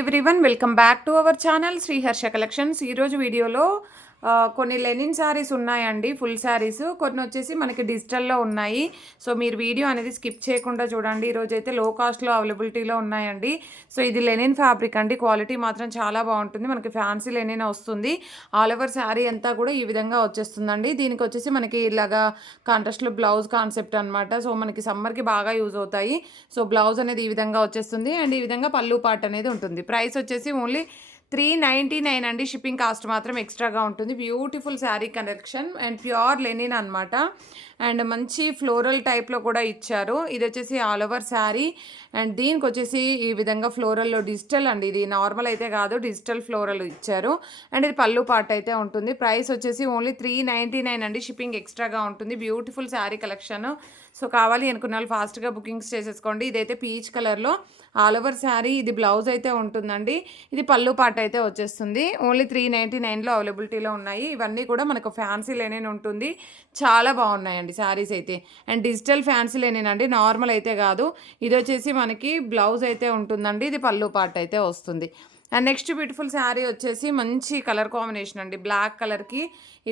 Everyone welcome back to our channel Sriharsha collections. ఈరోజు వీడియోలో కొన్ని లెనిన్ శారీస్ ఉన్నాయండి, ఫుల్ శారీస్. కొన్ని వచ్చేసి మనకి డిజిటల్లో ఉన్నాయి. సో మీరు వీడియో అనేది స్కిప్ చేయకుండా చూడండి. ఈరోజు అయితే లో కాస్ట్లో అవైలబిలిటీలో ఉన్నాయండి. సో ఇది లెనిన్ ఫ్యాబ్రిక్ అండి, క్వాలిటీ మాత్రం చాలా బాగుంటుంది. మనకి ఫ్యాన్సీ లెనిన్ వస్తుంది. ఆల్ ఓవర్ శారీ అంతా కూడా ఈ విధంగా వచ్చేస్తుందండి. దీనికి వచ్చేసి మనకి ఇలాగా కాంట్రాస్ట్లో బ్లౌజ్ కాన్సెప్ట్ అనమాట. సో మనకి సమ్మర్కి బాగా యూజ్ అవుతాయి. సో బ్లౌజ్ అనేది ఈ విధంగా వచ్చేస్తుంది అండ్ ఈ విధంగా పళ్ళు పార్ట్ అనేది ఉంటుంది. ప్రైస్ వచ్చేసి ఓన్లీ 399 అండి. షిప్పింగ్ కాస్ట్ మాత్రం ఎక్స్ట్రాగా ఉంటుంది. Beautiful sari collection and pure linen అనమాట. అండ్ మంచి ఫ్లోరల్ టైప్లో కూడా ఇచ్చారు. ఇది వచ్చేసి ఆల్ ఓవర్ శారీ అండ్ దీనికి వచ్చేసి ఈ విధంగా ఫ్లోరల్లో డిజిటల్ అండి, ఇది నార్మల్ అయితే కాదు, డిజిటల్ ఫ్లోరల్ ఇచ్చారు. అండ్ ఇది పళ్ళు పార్ట్ అయితే ఉంటుంది. ప్రైస్ వచ్చేసి ఓన్లీ 399 అండి. షిప్పింగ్ ఎక్స్ట్రాగా ఉంటుంది. Beautiful sari collection. సో కావాలి అనుకున్న వాళ్ళు ఫాస్ట్గా బుకింగ్స్ చేసేసుకోండి. ఇదైతే పీచ్ కలర్లో ఆల్ ఓవర్ శారీ, ఇది బ్లౌజ్ అయితే ఉంటుందండి. ఇది పళ్ళు పార్ట్ అయితే వచ్చేస్తుంది. ఓన్లీ 399లో అవైలబిలిటీలో ఉన్నాయి. ఇవన్నీ కూడా మనకు ఫ్యాన్సీ లెనిన్ ఉంటుంది. చాలా బాగున్నాయండి శారీస్ అయితే. అండ్ డిజిటల్ ఫ్యాన్సీ లెనిన్ అండి, నార్మల్ అయితే కాదు. ఇది వచ్చేసి మనకి బ్లౌజ్ అయితే ఉంటుందండి. ఇది పళ్ళు పార్ట్ అయితే వస్తుంది. అండ్ నెక్స్ట్ బ్యూటిఫుల్ శారీ వచ్చేసి మంచి కలర్ కాంబినేషన్ అండి. బ్లాక్ కలర్కి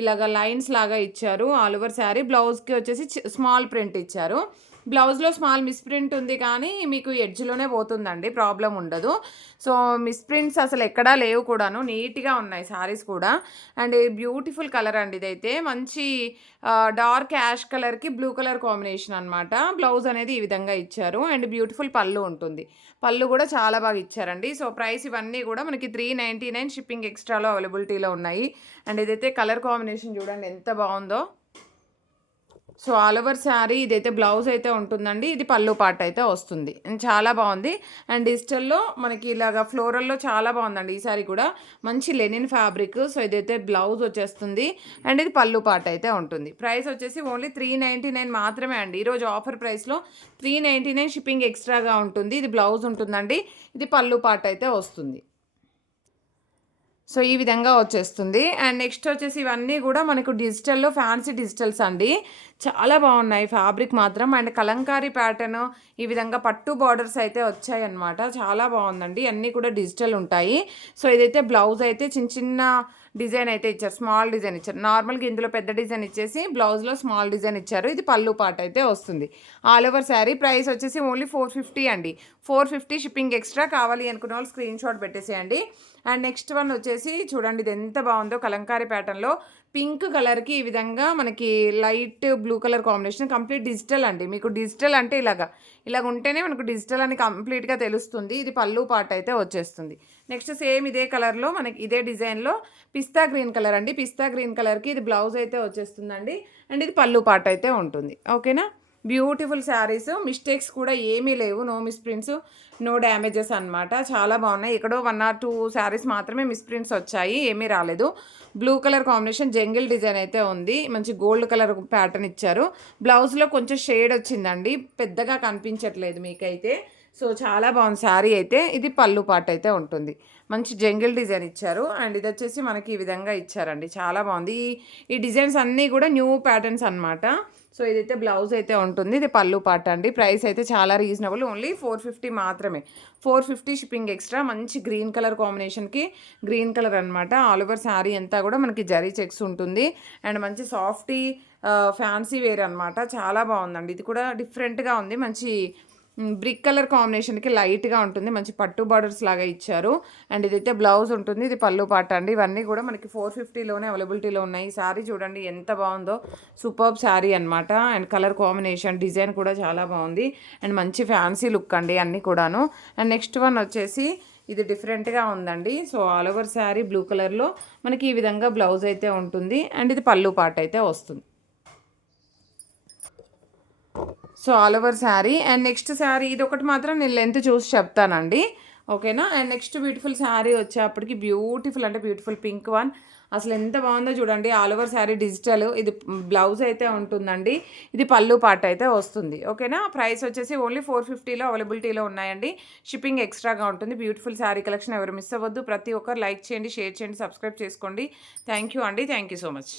ఇలాగ లైన్స్ లాగా ఇచ్చారు ఆల్ ఓవర్ శారీ. బ్లౌజ్కి వచ్చేసి స్మాల్ ప్రింట్ ఇచ్చారు. బ్లౌజ్లో స్మాల్ మిస్ప్రింట్ ఉంది కానీ మీకు ఎడ్జ్లోనే పోతుందండి, ప్రాబ్లం ఉండదు. సో మిస్ప్రింట్స్ అసలు ఎక్కడా లేవు కూడాను, నీట్గా ఉన్నాయి శారీస్ కూడా. అండ్ బ్యూటిఫుల్ కలర్ అండి ఇదైతే. మంచి డార్క్ యాష్ కలర్కి బ్లూ కలర్ కాంబినేషన్ అనమాట. బ్లౌజ్ అనేది ఈ విధంగా ఇచ్చారు అండ్ బ్యూటిఫుల్ పళ్ళు ఉంటుంది. పళ్ళు కూడా చాలా బాగా ఇచ్చారండి. సో ప్రైస్ ఇవన్నీ కూడా మనకి 399 షిప్పింగ్ ఎక్స్ట్రాలో అవైలబిలిటీలో ఉన్నాయి. అండ్ ఇదైతే కలర్ కాంబినేషన్ చూడండి ఎంత బాగుందో. సో ఆల్ ఓవర్ శారీ ఇదైతే బ్లౌజ్ అయితే ఉంటుందండి. ఇది పళ్ళు పార్ట్ అయితే వస్తుంది. చాలా బాగుంది. అండ్ డిజిటల్లో మనకి ఇలాగా ఫ్లోరల్లో చాలా బాగుందండి ఈ శారీ కూడా. మంచి లెనిన్ ఫ్యాబ్రిక్. సో ఇదైతే బ్లౌజ్ వచ్చేస్తుంది అండ్ ఇది పళ్ళు పార్ట్ అయితే ఉంటుంది. ప్రైస్ వచ్చేసి ఓన్లీ 399 మాత్రమే అండి. ఈరోజు ఆఫర్ ప్రైస్లో 399 షిప్పింగ్ ఎక్స్ట్రాగా ఉంటుంది. ఇది బ్లౌజ్ ఉంటుందండి. ఇది పళ్ళు పార్ట్ అయితే వస్తుంది. సో ఈ విధంగా వచ్చేస్తుంది. అండ్ నెక్స్ట్ వచ్చేసి ఇవన్నీ కూడా మనకు డిజిటల్లో ఫ్యాన్సీ డిజిటల్స్ అండి. చాలా బాగున్నాయి ఫ్యాబ్రిక్ మాత్రం. అండ్ కలంకారీ ప్యాటర్న్ ఈ విధంగా పట్టు బార్డర్స్ అయితే వచ్చాయన్నమాట. చాలా బాగుందండి. అన్నీ కూడా డిజిటల్ ఉంటాయి. సో ఇదైతే బ్లౌజ్ అయితే చిన్న చిన్న డిజైన్ అయితే ఇచ్చారు, స్మాల్ డిజైన్ ఇచ్చారు. నార్మల్గా ఇందులో పెద్ద డిజైన్ ఇచ్చేసి బ్లౌజ్లో స్మాల్ డిజైన్ ఇచ్చారు. ఇది పళ్ళు పార్ట్ అయితే వస్తుంది. ఆల్ ఓవర్ శారీ ప్రైస్ వచ్చేసి ఓన్లీ 450 అండి. 450 షిప్పింగ్ ఎక్స్ట్రా. కావాలి అనుకున్న వాళ్ళు స్క్రీన్ షాట్ పెట్టేసేయండి. అండ్ నెక్స్ట్ వన్ వచ్చేసి చూడండి ఇది ఎంత బాగుందో, కలంకారీ ప్యాటర్న్లో పింక్ కలర్కి ఈ విధంగా మనకి light blue colour combination. Complete digital అండి. మీకు డిజిటల్ అంటే ఇలాగ ఉంటేనే మనకు డిజిటల్ అని కంప్లీట్గా తెలుస్తుంది. ఇది పళ్ళు పార్ట్ అయితే వచ్చేస్తుంది. నెక్స్ట్ సేమ్ ఇదే కలర్లో మనకి ఇదే డిజైన్లో పిస్తా గ్రీన్ కలర్ అండి. పిస్తా గ్రీన్ కలర్కి ఇది బ్లౌజ్ అయితే వచ్చేస్తుందండి అండ్ ఇది పళ్ళు పార్ట్ అయితే ఉంటుంది. ఓకేనా, బ్యూటిఫుల్ శారీస్. మిస్టేక్స్ కూడా ఏమీ లేవు, నో మిస్ప్రింట్స్, నో డ్యామేజెస్ అనమాట. చాలా బాగున్నాయి. ఎక్కడో 1 or 2 శారీస్ మాత్రమే మిస్ప్రింట్స్ వచ్చాయి, ఏమీ రాలేదు. Blue colour combination jungle design అయితే ఉంది. మంచి గోల్డ్ కలర్ ప్యాటర్న్ ఇచ్చారు. బ్లౌజ్లో కొంచెం షేడ్ వచ్చిందండి, పెద్దగా కనిపించట్లేదు మీకైతే. సో చాలా బాగుంది శారీ అయితే. ఇది పళ్ళు పార్ట్ అయితే ఉంటుంది. మంచి జంగిల్ డిజైన్ ఇచ్చారు అండ్ ఇది వచ్చేసి మనకి ఈ విధంగా ఇచ్చారండి. చాలా బాగుంది. ఈ డిజైన్స్ అన్నీ కూడా న్యూ ప్యాటర్న్స్ అనమాట. సో ఇదైతే బ్లౌజ్ అయితే ఉంటుంది. ఇది పళ్ళు పార్ట్ అండి. ప్రైస్ అయితే చాలా రీజనబుల్, ఓన్లీ 450 మాత్రమే. 450 షిప్పింగ్ ఎక్స్ట్రా. మంచి గ్రీన్ కలర్ కాంబినేషన్కి గ్రీన్ కలర్ అనమాట. ఆల్ ఓవర్ శారీ అంతా కూడా మనకి జరీ చెక్స్ ఉంటుంది అండ్ మంచి సాఫ్టీ ఫ్యాన్సీ వేర్ అనమాట. చాలా బాగుందండి. ఇది కూడా డిఫరెంట్గా ఉంది. మంచి బ్రిక్ కలర్ కాంబినేషన్కి లైట్గా ఉంటుంది. మంచి పట్టు బార్డర్స్ లాగా ఇచ్చారు అండ్ ఇదైతే బ్లౌజ్ ఉంటుంది. ఇది పళ్ళు పార్ట్ అండి. ఇవన్నీ కూడా మనకి 450లోనే అవైలబిలిటీలో ఉన్నాయి. ఈ శారీ చూడండి ఎంత బాగుందో, సూపర్బ్ శారీ అనమాట. అండ్ కలర్ కాంబినేషన్ డిజైన్ కూడా చాలా బాగుంది అండ్ మంచి ఫ్యాన్సీ లుక్ అండి అన్నీ కూడాను. అండ్ నెక్స్ట్ వన్ వచ్చేసి ఇది డిఫరెంట్గా ఉందండి. So all over sari blue కలర్లో మనకి ఈ విధంగా బ్లౌజ్ అయితే ఉంటుంది అండ్ ఇది పళ్ళు పార్ట్ అయితే వస్తుంది. So all over sari. And next sari ఇది ఒకటి మాత్రం నేను లెంత్ చూసి చెప్తానండి, ఓకేనా. అండ్ నెక్స్ట్ బ్యూటిఫుల్ శారీ వచ్చేప్పటికి బ్యూటిఫుల్ అంటే బ్యూటిఫుల్ పింక్ వన్. అసలు ఎంత బాగుందో చూడండి. All over sari digital. ఇది బ్లౌజ్ అయితే ఉంటుందండి. ఇది పళ్ళు పార్ట్ అయితే వస్తుంది. ఓకేనా, ప్రైస్ వచ్చేసి ఓన్లీ 450లో అవైలబిలిటీలో ఉన్నాయండి. షిప్పింగ్ ఎక్స్ట్రాగా ఉంటుంది. బ్యూటిఫుల్ శారీ కలెక్షన్ ఎవరు మిస్ అవ్వద్దు. ప్రతి ఒక్కరు లైక్ చేయండి, షేర్ చేయండి, సబ్స్క్రైబ్ చేసుకోండి. థ్యాంక్ యూ అండి. Thank you so much.